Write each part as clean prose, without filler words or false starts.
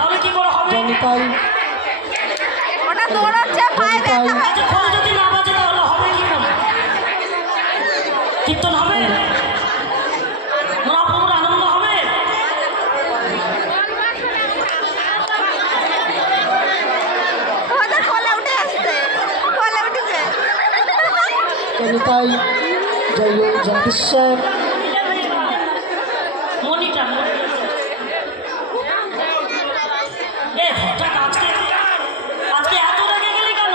তাহলে কি করে হবে? তাই ওটা দৌড়াচ্ছে পায়ে ব্যথা। আচ্ছা খোল যদি না বাজে তাহলে হবে কি করে? কীর্তন হবে? মহাপ্রভুর আনন্দ হবে? ওদের কোলে উঠে আসছে, কোলে উঠেছে। তাই জয় জগদীশ্বর। মনিটা এ হঠাৎ আজকে এত রেগে গেলি কেন?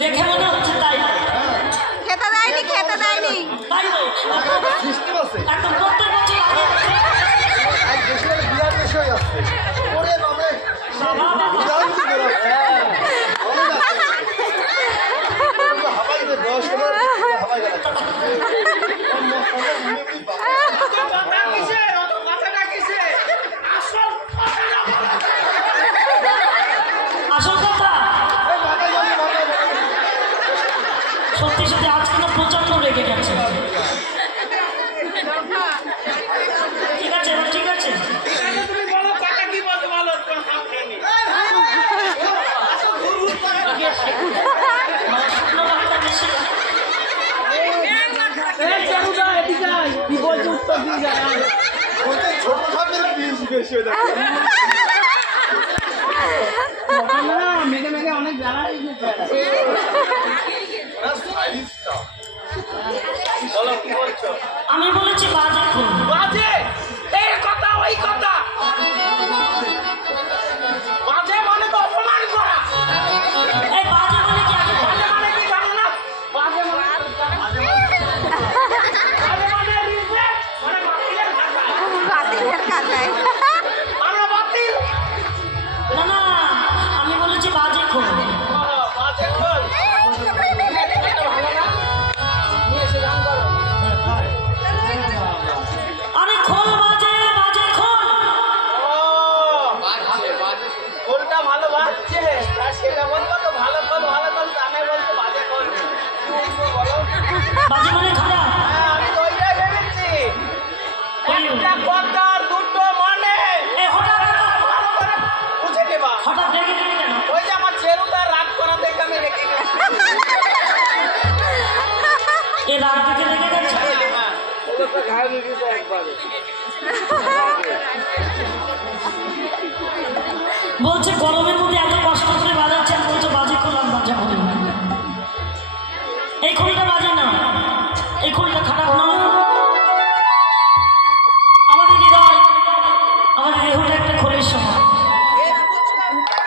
দেখে মনে হচ্ছে তাই। খেতে দেয়নি, খেতে দেয়নি। তাই তো একদম প্রত্যেক বছর আসল কথা সত্যি সত্যি আজ কিন্তু প্রচন্ড রেগে গেছে। ঠিক আছে এবার ঠিক আছে। আমি বলেছি বাজে খুন। বাজে এই কথা ওই কথা বাজে মানে তো অপমান করা। এই বাজে বলে কি আগে বাজে মানে কি জানো না? বাজে মানে রিজেক্ট মানে বাতিলের ভাষা। বাতিলের কাজায়। আমরা বাতিল। না না আমি বলেছি বাজে খুন। বাজে খোল ভালো না নিয়ে এসে গান করো। আরে খোল বাজে খোল। খোলটা ভালো বাজছে আর সেটা বলবো তো ভালো খোল আমি বলবো বাজে খোল। বলো বাজে মানে খারাপ। হ্যাঁ আমি তো ওইটাই ভেবেছি। একটা কথার দুটো মানে এই হঠাৎ ভালো করে বুঝে নেবা। হঠাৎ রেগে গেলি কেন? ওই যে আমার চেরুটা রাগ করা দেখে আমি রেখে গেছি। এই রাত দিকে রেগে গেছে। হ্যাঁ ওটা ঘাড় দিয়ে দিতে একবারে। বলছে গরমের মধ্যে এত কষ্ট করে বাজাচ্ছে আর বলছে বাজে খোল আর বাজা হবে। এই খোলটা বাজে না, এই খোলটা খারাপ নয়। আমাদের হৃদয় আমাদের দেহটা একটা খোলের সমান।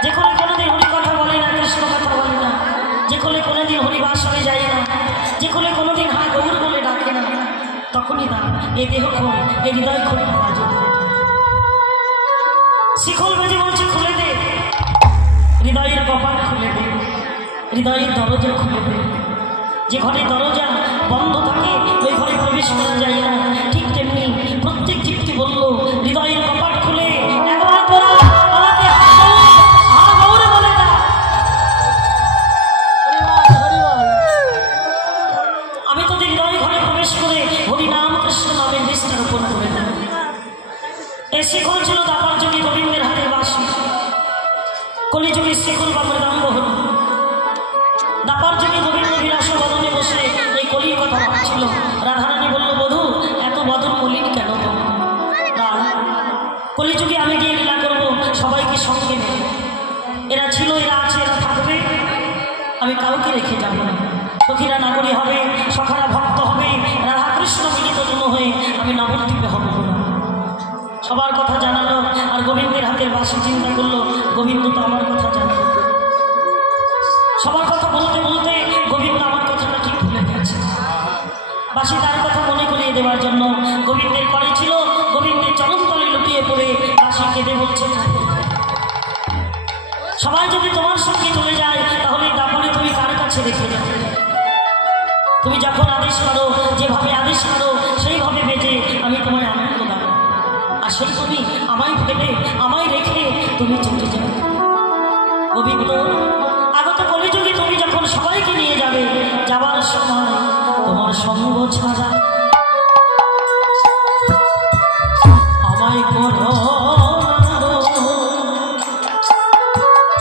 যে খোলে কোনোদিন হরি কথা বলে না, কৃষ্ণ কথা বলে না, যে খোলে কোনোদিন হরিবাসনে যায় না, যে খোলে কোনোদিন হায় গৌর বলে ডাকে না, তখনই না এই দেহ খোল, এই হৃদয় খোলটা বাজে। শিখল বাজে বলছে খুলে দে, হৃদয়ের কপাট খুলে দে, হৃদয়ের দরজা খুলে দে। যে ঘরে দরজা বন্ধ থাকে ওই ঘরে প্রবেশ করা যায় না। ঠিক তেমনি প্রত্যেক জীবকে বললো হৃদয়ের কপাট খুলে একবার তোরা আমাকে হা গৌর বলে না। আমি তোদের হৃদয় ঘরে প্রবেশ করে হরিনাম কৃষ্ণ নামের বিস্তার রোপণ করে দেব। এই শিখল ছিল দাপার যুগে গোবিন্দের হাতে বাসি, কলিযুগে শিখল বা মৃদাঙ্গ হল। দাপার যুগে গোবিন্দ বিলাস বদনে বসে এই কলির কথা ভাবছিল। রাধারানী বলল বধূ এত বদন মলিন কেন? কলিযুগে আমি গিয়ে লীলা করবো, সবাইকে সঙ্গে নেব। এরা ছিল, এরা আছে, এরা থাকবে, আমি কাউকে রেখে যাব না। সখীরা নাগরী হবে, সখারা ভক্ত হবে, রাধাকৃষ্ণ মিলিত জন হয়ে আমি নবদ্বীপে হব। সবার কথা জানালো আর গোবিন্দের হাতের বাসি চিন্তা করলো গোবিন্দ তো আমার কথা জানালো। সবার কথা বলতে বলতে গোবিন্দ আমার কথাটা ঠিক ভুলে গেছে। বাসি তার কথা মনে করিয়ে দেওয়ার জন্য গোবিন্দের পরে ছিল, গোবিন্দের চরণতলে লুটিয়ে পড়ে বাসি কেঁদে বলছে সবাই যদি তোমার সঙ্গে চলে যায় তাহলে তারপরে তুমি কার কাছে রেখে যাবে? তুমি যখন আদেশ করো, যেভাবে আদেশ করো সেইভাবে বেজে তুমি চলে যাবে গোবিন্দ। আগত কলিযুগে তুমি যখন সবাইকে নিয়ে যাবে, যাবার সময় তোমার সঙ্গ ছাড়া আমায় করো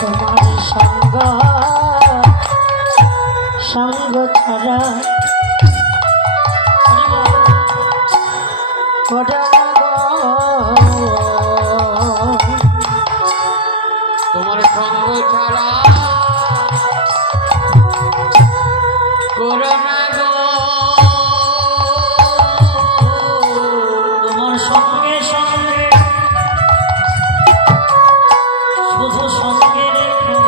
তোমার সঙ্গ ছাড়া তোমার সঙ্গ ছাড়া করো না গো। তোমার সঙ্গে সঙ্গে শুধু সঙ্গে রেখো,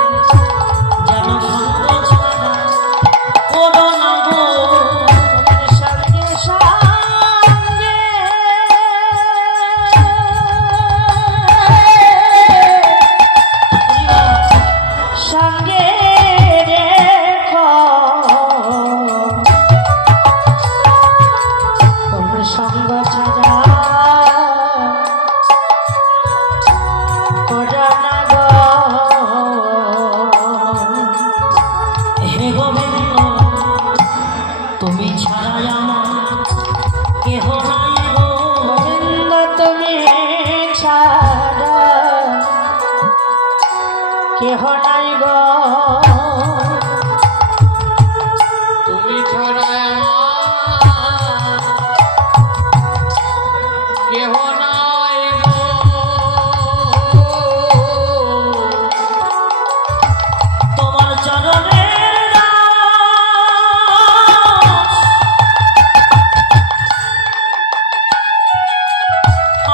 যেন সঙ্গ ছাড়া করো না গো। সঙ্গে সঙ্গে সঙ্গে রেখো তোমার সঙ্গ ছাড়া করো না গো। হে গোবিন্দ, তুমি ছাড়া আমার কেহ নাই গো। গোবিন্দ তুমি ছাড়া কেহ নাই গো। তুমি ছাড়া আমার কেহ নাই গো। তোমার চরণের দাস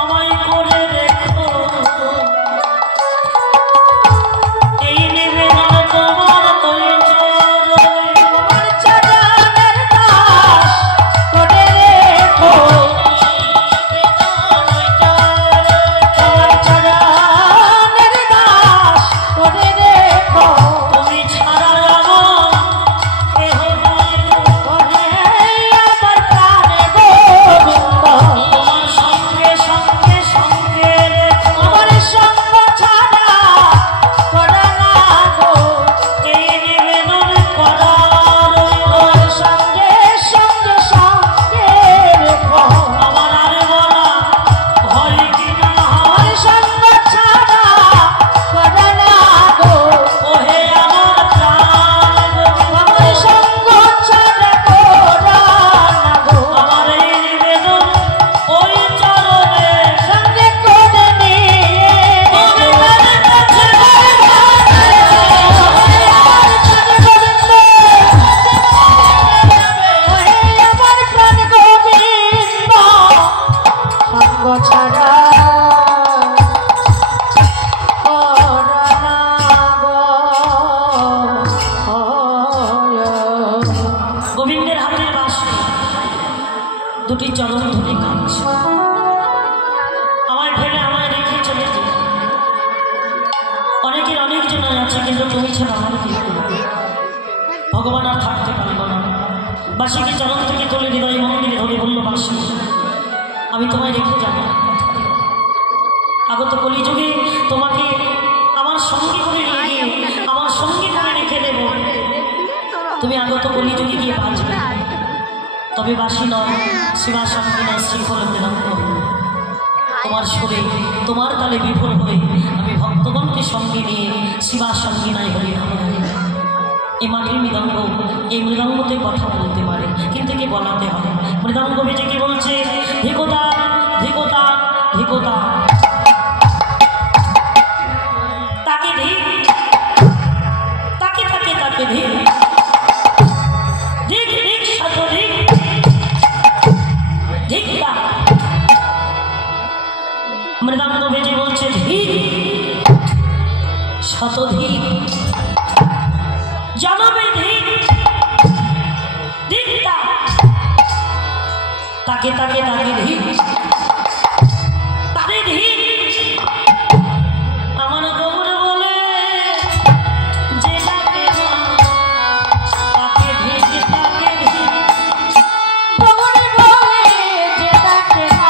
আমায় করে রেখো, এই নিবেদন তোমার তৈ চরণে। তোমার চরণের দাস করে রেখো, তোমার চরণের দাস করে রেখো। তুমি ছাড়া আমার কেহ নাই গো। ওহে আমার প্রাণে গোবিন্দ, তোমার সঙ্গে সঙ্গে সঙ্গে রেখো, আমার সঙ্গ ছাড়া করো না গো। এই নিবেদন করার তোমার সঙ্গে সঙ্গে সঙ্গে রেখো, আমার আর বলা ভয় কিনা আমার সঙ্গ ছাড়া করো না গো। ওহে আমার প্রাণ গোবিন্দ, আমার সঙ্গ ছাড়া করো না গো। আমার এই নিবেদন ওই চরণে সঙ্গে করে নিয়ে তুমি তাদের কাছে আমার প্রাণ গোবিন্দ, সঙ্গ ছাড়া করো না গো। গোবিন্দের হাতের বাঁশি দুটি চরণ ধরে কাঁদছে, আমায় ফেলে আমায় রেখে চলে যে। অনেকের অনেক জন আছে, কিন্তু তুমি ছাড়া আমার কি করবে? ভগবান আর থাকতে পারল না। বাঁশিকে চরণ থেকে তুলে হৃদয় মন্দিরে ধরে বলল, বাঁশি আমি তোমায় রেখে যাবো না। আগত কলিযুগে তোমাকে আমার সঙ্গে করে নিয়ে গিয়ে আমার সঙ্গে করে রেখে দেব। তুমি আগত কলিযুগে গিয়ে বাঁচবে, তবে বাসি নয়, শিবা সঙ্গিনা শ্রীফল মৃদঙ্গ তোমার সুরে তোমার তালে বিফল হয়ে আমি ভক্তগণকে সঙ্গে নিয়ে শিবা সঙ্গিনায় হরি নাম গাই। এই মাটির মৃদঙ্গ, এই মৃদঙ্গতে কথা বলতে পারে, কিন্তু কি বলাতে হয়? মৃদঙ্গ বেজে কি বলছে? ধিকতা ধিকতা ধিকতা, তাকে ধিক, তাকে তাকে তাকে ধিক, ধিক ধিক শত ধিক, ধিক্কা। মৃদঙ্গ বেজে বলছে ধিক শত ধিক, জানবে ধিক, ধিক্কা। তাকে তাকে তাকে ধিক, তাকে ধিক। আমার গৌর বলে যে ডাকে না, তাকে ধিক, তাকে ধিক। গৌর বলে যে ডাকে না,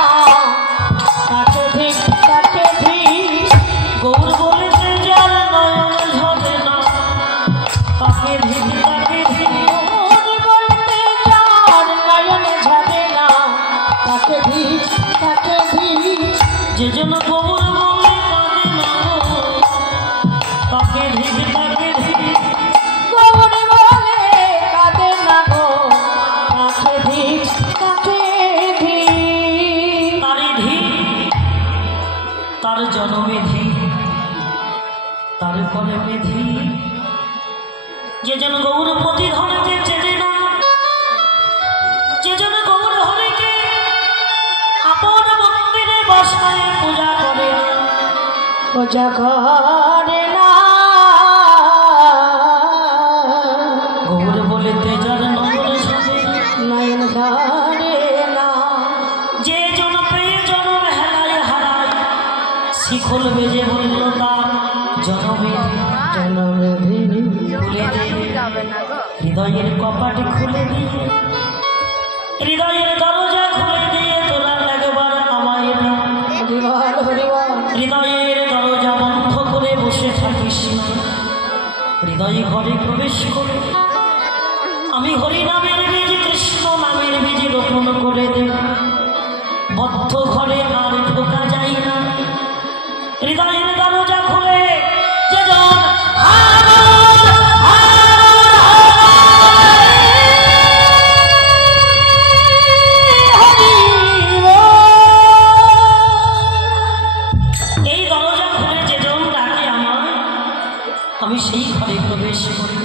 তাকে ধিক, তাকে ধিক। গৌর বলে ধিক তাকে ধিক যে জন গৌর বলে কাঁদে না গো, তাকে ধিক তাকে ধিক। গৌরী বলে কাঁদে না গো তাকে ধিক তাকে ধিক তারে ধিক, তার জনমে ধিক, তার কলমে ধিক। যে জন গৌর পতি ধরকে চেনে না, যে জন গৌর হরিকে আপন মন্দিরে বসায় পূজা করে না, পূজা করে না গৌর বলে তেজার নগর সাজে, নয়ন ধরে না যে জন পেয়ে জনম হেলায় হারায়, শিখল বেজে বলল তার জনমে জনমে ধিক খুলে দিয়ে, যাবে না গো। হৃদয়ের কপাট খুলে দিয়ে, হৃদয়ের দরজা খুলে দিয়ে তোরা একবার আমায় না, হরিবল হরিবল হৃদয়ের দরজা বন্ধ করে বসে থাকিস না, হৃদয়ে ঘরে প্রবেশ করে আমি হরি নামের বীজ কৃষ্ণ নামের বীজ রোপণ করে দেব। বদ্ধ ঘরে আর ঢোকা যায় না, হৃদয়ের দরজা খুলে যে জন এই দরজা খুলে যে জন ডাকে আমার, আমি সেই ঘরে প্রবেশ করি।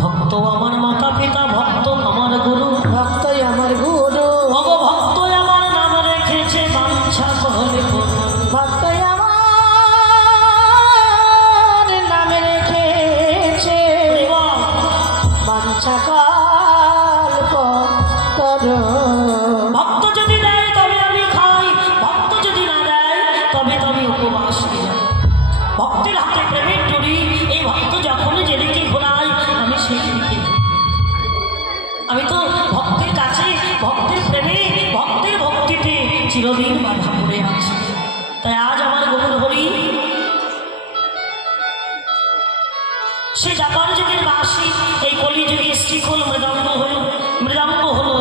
ভক্ত আমার মাতা পিতা, ভক্ত আমার গুরু, ভক্তই আমার গুরু ভগ ভক্ত আমার নাম রেখেছে বাঞ্ছা করলে করুন। ভক্তই আমার নামে রেখেছে বাঞ্ছা কল্প তরু ভক্ত যদি দেয় তবে আমি খাই, ভক্ত যদি না দেয় তবে তবে উপবাস করি। ভক্তের হাতে প্রেমের টুরি, এই ভক্ত যখন যেদিকে ঘোরায় আমি সেই দিকে। আমি তো ভক্তের কাছে, ভক্তের প্রেমে, ভক্তের ভক্তিতে চিরদিন বাধা পড়ে আছি। তাই আজ আমার গৌর হরি সে জাপান যুগের বাসী, এই কলিযুগে শিখল মৃদঙ্গ হলো, মৃদঙ্গ হলো।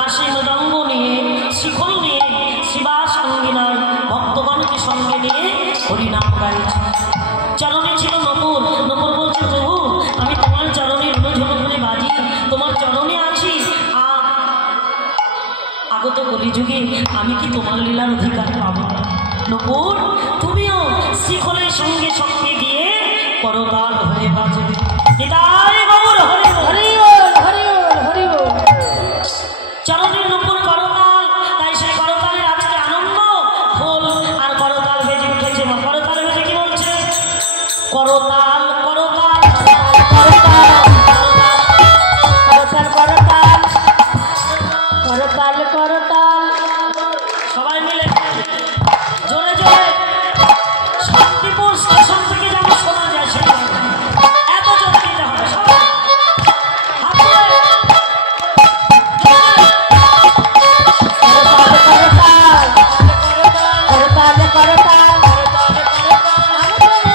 আর সেই মৃদঙ্গ নিয়ে, শিখল নিয়ে শিবা সঙ্গিনায় ভক্তগণকে সঙ্গে নিয়ে হরিনাম গাইছে। চরণে ছিল নপুর, নপুর বলছে প্রভু আমি তোমার চরণে রুনুঝুনু করে বাজি, তোমার চরণে আছি। আর আগত কলিযুগে আমি কি তোমার লীলার অধিকার পাবো? নপুর তুমিও শিখলের সঙ্গে সঙ্গে দিয়ে করতাল হয়ে বাজবে। নিতাই গৌর হরি বল। হরিবল হরিবল হরিবল চরণের নপুর করতাল, তাই সেই করতালের আজকে আনন্দ খোল। আর করতাল বেজে উঠেছে, মা করতাল বেজে কি বলছে? করতাল করতাল করতাল করতাল করতাল করতাল সবাই মিলে জোরে জোরে শান্তিপুর স্টেশন থেকে যেমন শোনা যায় সেটা এত জোরে দিতে হবে। সবাই হাত তুলে। করতাল করতাল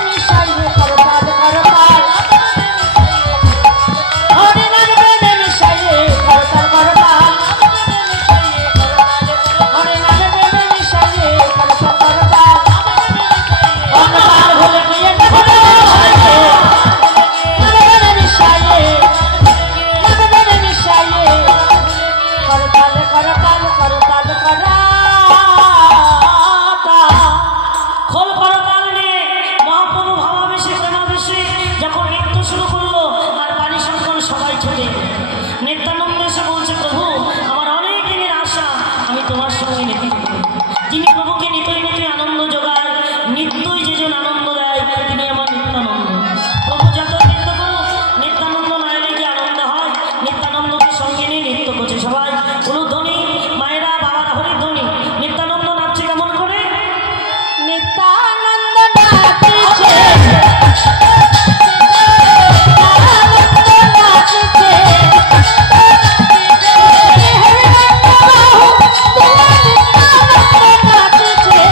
মিশাইয়ে করতাল করতাল হরি নাম প্রেমে মিশাইয়ে করতাল করতাল হরি নাম প্রেমে মিশাইয়ে করতাল করতাল অন্ধকার ভুলে গিয়ে প্রেমে মিশাইয়ে করতাল করতাল করতাল করতাল খোল করতাল নিয়ে মহাপ্রভু ভাবাবেশে প্রেমাবেশে যখন নৃত্য শুরু করলো, আর বাড়ি সংকল সবাই ছুটে এলো। নিত্যানন্দ এসে বলছে প্রভু আমার অনেক দিনের আশা, আমি তোমার সঙ্গে নৃত্য করি। যিনি প্রভুকে নিতই নিতই আনন্দ যোগায়, নিত্যই যে জন আনন্দ দেয় তিনি আমার নিত্যানন্দ। প্রভু যত নৃত্য করুক, নিত্যানন্দ না এলে যে আনন্দ হয়, নিত্যানন্দকে সঙ্গে নিয়ে নৃত্য করছে সবাই। উলুধ্বনি, মায়েরা বাবারা হরির ধ্বনি। নিত্যানন্দ নাচছে কেমন করে? নিত্যানন্দ নাচিছে নাচিছে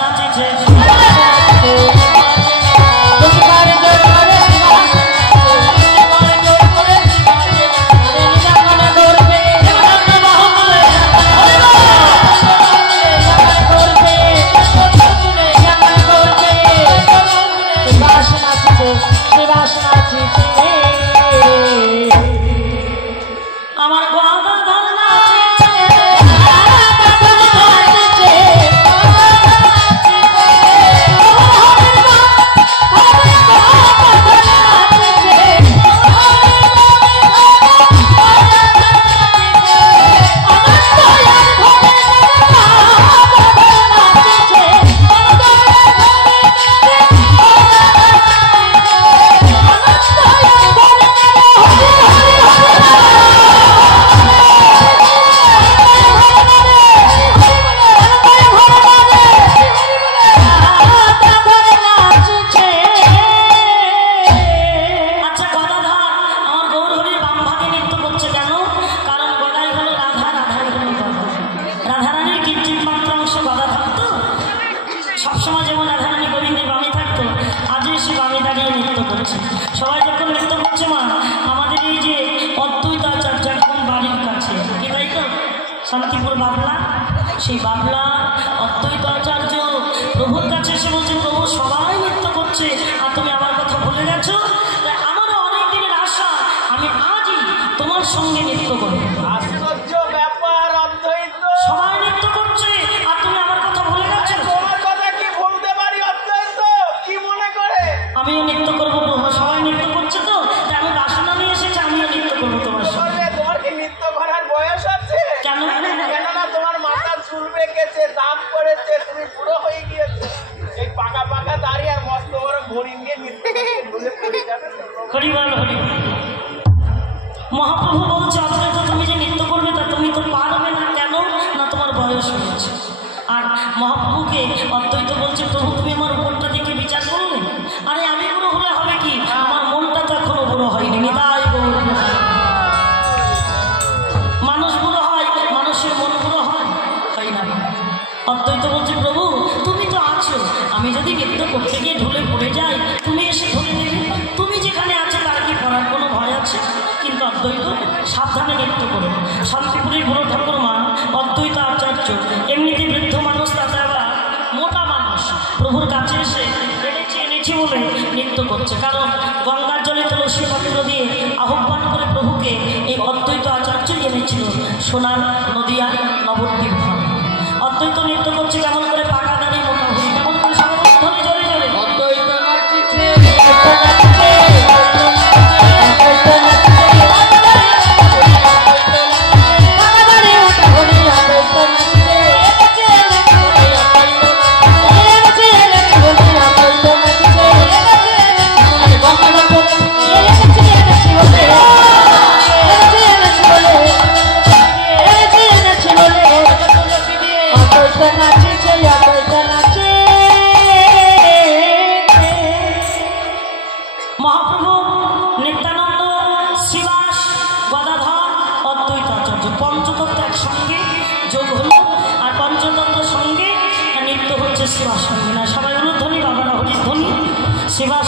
নাচেছে দুর্গার জোর করে শিবাস দুর্গার জোর করে শিবাস আরে নিরামনে করবে নিরামনে বাহুলে করবে নিরামনে করবে শিবাস নাচছে শিবাস নাচছে আমার গদা ধর নাচেছে সবসময় যেমন রাধারানী গোবিন্দের বামে থাকতো আজও সে বামে দাঁড়িয়ে নৃত্য করছে। সবাই যখন নৃত্য করছে মা আমাদের এই যে অদ্বৈত আচার্য একদম বাড়ির কাছে কি তাই তো শান্তিপুর বাবলা সেই বাবলা অদ্বৈত আচার্য প্রভুর কাছে এসে বলছে প্রভু সবাই নৃত্য করছে আর তুমি আমার কথা ভুলে গেছো তাই আমারও অনেক দিনের আশা আমি আজই তোমার সঙ্গে নৃত্য করবো। আশ্চর্য ব্যাপার অদ্বৈত সবাই নৃত্য করছে আর তুমি আমার কথা ভুলে গেছো। তোমার কথা কি ভুলতে পারি অদ্বৈত কি মনে করে আমিও নৃত্য করবো প্রভু সবাই নৃত্য করছে তো তাই আমি বাসনা নিয়ে এসেছি আমিও নৃত্য করবো তোমার সঙ্গে। বললে তোমার কি নৃত্য করার বয়স আছে কেন কেননা তোমার মাথা চুল পেকেছে দাঁত পড়েছে তুমি বুড়ো হয়ে গিয়েছো এই পাকা পাকা দাড়ি আর মস্ত বড় ঘড়ি নিয়ে নৃত্য করতে ভুলে পড়ে যাবে হরিবল হরিবল মহাপ্রভু বলছে অদ্বৈত তুমি যে নৃত্য করবে তা তুমি তো পারবে না কেন না তোমার বয়স হয়েছে। আর মহাপ্রভুকে অদ্বৈত বলছে প্রভু তুমি আমার উপরটা দেখে বিচার করলে আরে আমি বুড়ো হলে হবে কি আমার মনটা তো এখনো বুড়ো হয়নি নিতাই গৌর মানুষ বুড়ো হয় মানুষের মন বুড়ো হয় তাই না। অদ্বৈত বলছে প্রভু তুমি তো আছো আমি যদি নৃত্য করতে গিয়ে ঢুলে পড়ে যাই তুমি এসে ধরে দেবে তুমি যেখানে আছে তার কি পড়ার কোনো ভয় আছে। কিন্তু অদ্বৈত সাবধানে নৃত্য করে শান্তিপুরের বুড়ো ঠাকুর মা অদ্বৈত আচার্য এমনিতে বৃদ্ধ মানুষ তাতে আবার মোটা মানুষ প্রভুর কাছে এসে এনেছি বলে নৃত্য করছে কারণ গঙ্গার জলে তুলসী পত্র দিয়ে আহ্বান করে প্রভুকে এই অদ্বৈত আচার্যই এনেছিল সোনার নদিয়া নবদ্বীপ ধামে। অদ্বৈত নৃত্য করছে কেমন করে পাকা দাঁড়ি মোটা হয়ে কেমন করে সবাই ধরে জোরে জোরে অদ্বৈত নাচছে মহাপ্রভু নিত্যানন্দ শিবাস গদাধর অদ্বৈত আচার্য পঞ্চতত্ত্ব একসঙ্গে যোগ হলো আর পঞ্চতত্ত্বের সঙ্গে নৃত্য হচ্ছে শিবাস সঙ্গে না সবাই উলুধ্বনি বাবারা হরিধ্বনি শিবাস